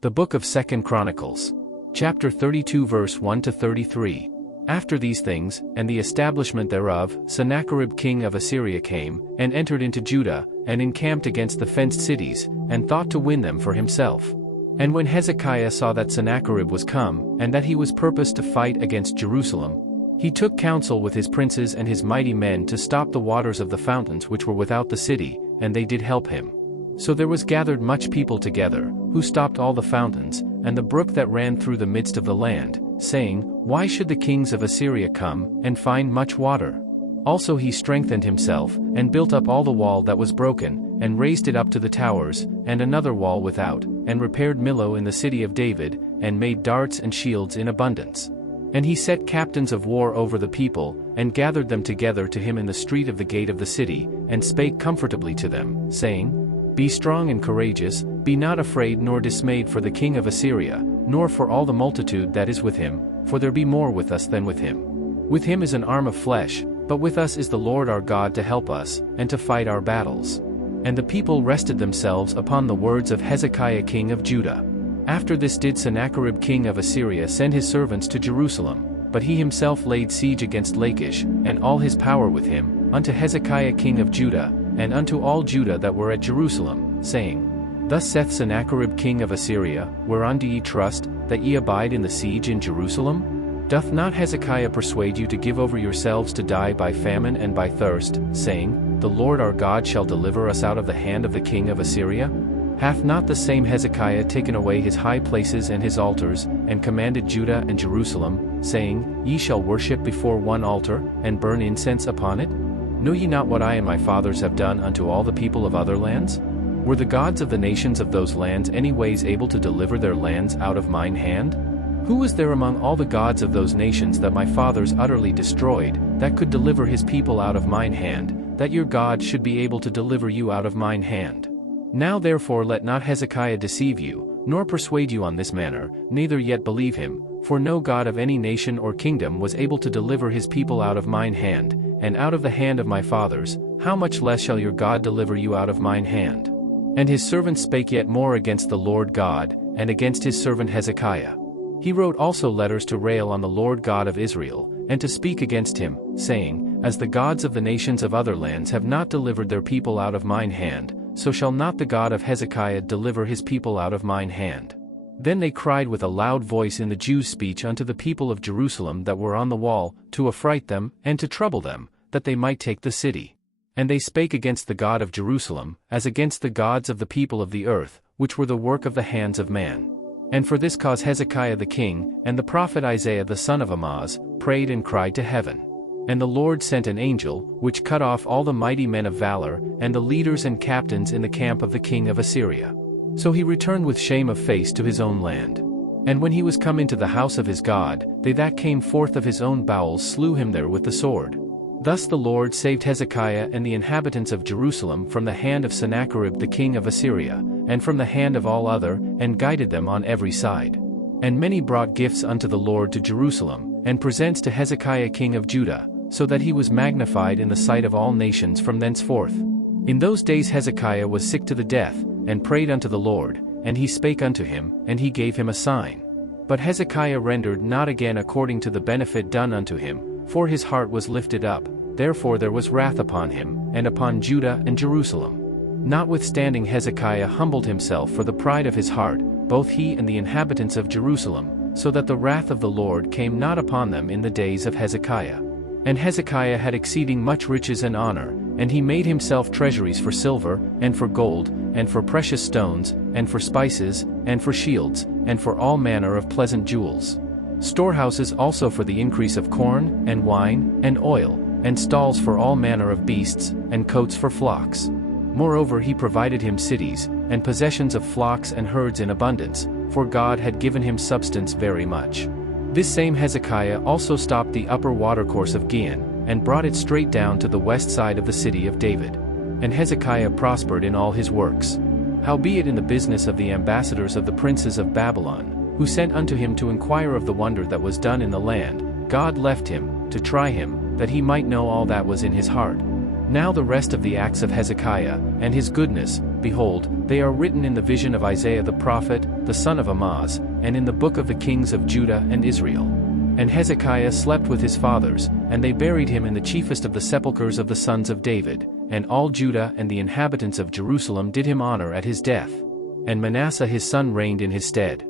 The Book of 2 Chronicles. Chapter 32 verse 1 to 33. After these things, and the establishment thereof, Sennacherib king of Assyria came, and entered into Judah, and encamped against the fenced cities, and thought to win them for himself. And when Hezekiah saw that Sennacherib was come, and that he was purposed to fight against Jerusalem, he took counsel with his princes and his mighty men to stop the waters of the fountains which were without the city, and they did help him. So there was gathered much people together, who stopped all the fountains, and the brook that ran through the midst of the land, saying, Why should the kings of Assyria come, and find much water? Also he strengthened himself, and built up all the wall that was broken, and raised it up to the towers, and another wall without, and repaired Millo in the city of David, and made darts and shields in abundance. And he set captains of war over the people, and gathered them together to him in the street of the gate of the city, and spake comfortably to them, saying, Be strong and courageous, be not afraid nor dismayed for the king of Assyria, nor for all the multitude that is with him, for there be more with us than with him. With him is an arm of flesh, but with us is the Lord our God to help us, and to fight our battles. And the people rested themselves upon the words of Hezekiah king of Judah. After this did Sennacherib king of Assyria send his servants to Jerusalem, but he himself laid siege against Lachish, and all his power with him, unto Hezekiah king of Judah, and unto all Judah that were at Jerusalem, saying, Thus saith Sennacherib king of Assyria, Whereon do ye trust, that ye abide in the siege in Jerusalem? Doth not Hezekiah persuade you to give over yourselves to die by famine and by thirst, saying, The Lord our God shall deliver us out of the hand of the king of Assyria? Hath not the same Hezekiah taken away his high places and his altars, and commanded Judah and Jerusalem, saying, Ye shall worship before one altar, and burn incense upon it? Know ye not what I and my fathers have done unto all the people of other lands? Were the gods of the nations of those lands any ways able to deliver their lands out of mine hand? Who was there among all the gods of those nations that my fathers utterly destroyed, that could deliver his people out of mine hand, that your God should be able to deliver you out of mine hand? Now therefore let not Hezekiah deceive you, nor persuade you on this manner, neither yet believe him, for no God of any nation or kingdom was able to deliver his people out of mine hand, and out of the hand of my fathers, how much less shall your God deliver you out of mine hand? And his servant spake yet more against the Lord God, and against his servant Hezekiah. He wrote also letters to rail on the Lord God of Israel, and to speak against him, saying, As the gods of the nations of other lands have not delivered their people out of mine hand, so shall not the God of Hezekiah deliver his people out of mine hand. Then they cried with a loud voice in the Jews' speech unto the people of Jerusalem that were on the wall, to affright them, and to trouble them, that they might take the city. And they spake against the God of Jerusalem, as against the gods of the people of the earth, which were the work of the hands of man. And for this cause Hezekiah the king, and the prophet Isaiah the son of Amoz, prayed and cried to heaven. And the Lord sent an angel, which cut off all the mighty men of valor, and the leaders and captains in the camp of the king of Assyria. So he returned with shame of face to his own land. And when he was come into the house of his God, they that came forth of his own bowels slew him there with the sword. Thus the Lord saved Hezekiah and the inhabitants of Jerusalem from the hand of Sennacherib the king of Assyria, and from the hand of all other, and guided them on every side. And many brought gifts unto the Lord to Jerusalem, and presents to Hezekiah king of Judah, so that he was magnified in the sight of all nations from thenceforth. In those days Hezekiah was sick to the death, and prayed unto the Lord, and he spake unto him, and he gave him a sign. But Hezekiah rendered not again according to the benefit done unto him, for his heart was lifted up, therefore there was wrath upon him, and upon Judah and Jerusalem. Notwithstanding Hezekiah humbled himself for the pride of his heart, both he and the inhabitants of Jerusalem, so that the wrath of the Lord came not upon them in the days of Hezekiah. And Hezekiah had exceeding much riches and honor, and he made himself treasuries for silver, and for gold, and for precious stones, and for spices, and for shields, and for all manner of pleasant jewels. Storehouses also for the increase of corn, and wine, and oil, and stalls for all manner of beasts, and coats for flocks. Moreover he provided him cities, and possessions of flocks and herds in abundance, for God had given him substance very much. This same Hezekiah also stopped the upper watercourse of Gihon, and brought it straight down to the west side of the city of David. And Hezekiah prospered in all his works. Howbeit in the business of the ambassadors of the princes of Babylon, who sent unto him to inquire of the wonder that was done in the land, God left him, to try him, that he might know all that was in his heart. Now the rest of the acts of Hezekiah, and his goodness, behold, they are written in the vision of Isaiah the prophet, the son of Amoz, and in the book of the kings of Judah and Israel. And Hezekiah slept with his fathers, and they buried him in the chiefest of the sepulchres of the sons of David, and all Judah and the inhabitants of Jerusalem did him honor at his death. And Manasseh his son reigned in his stead.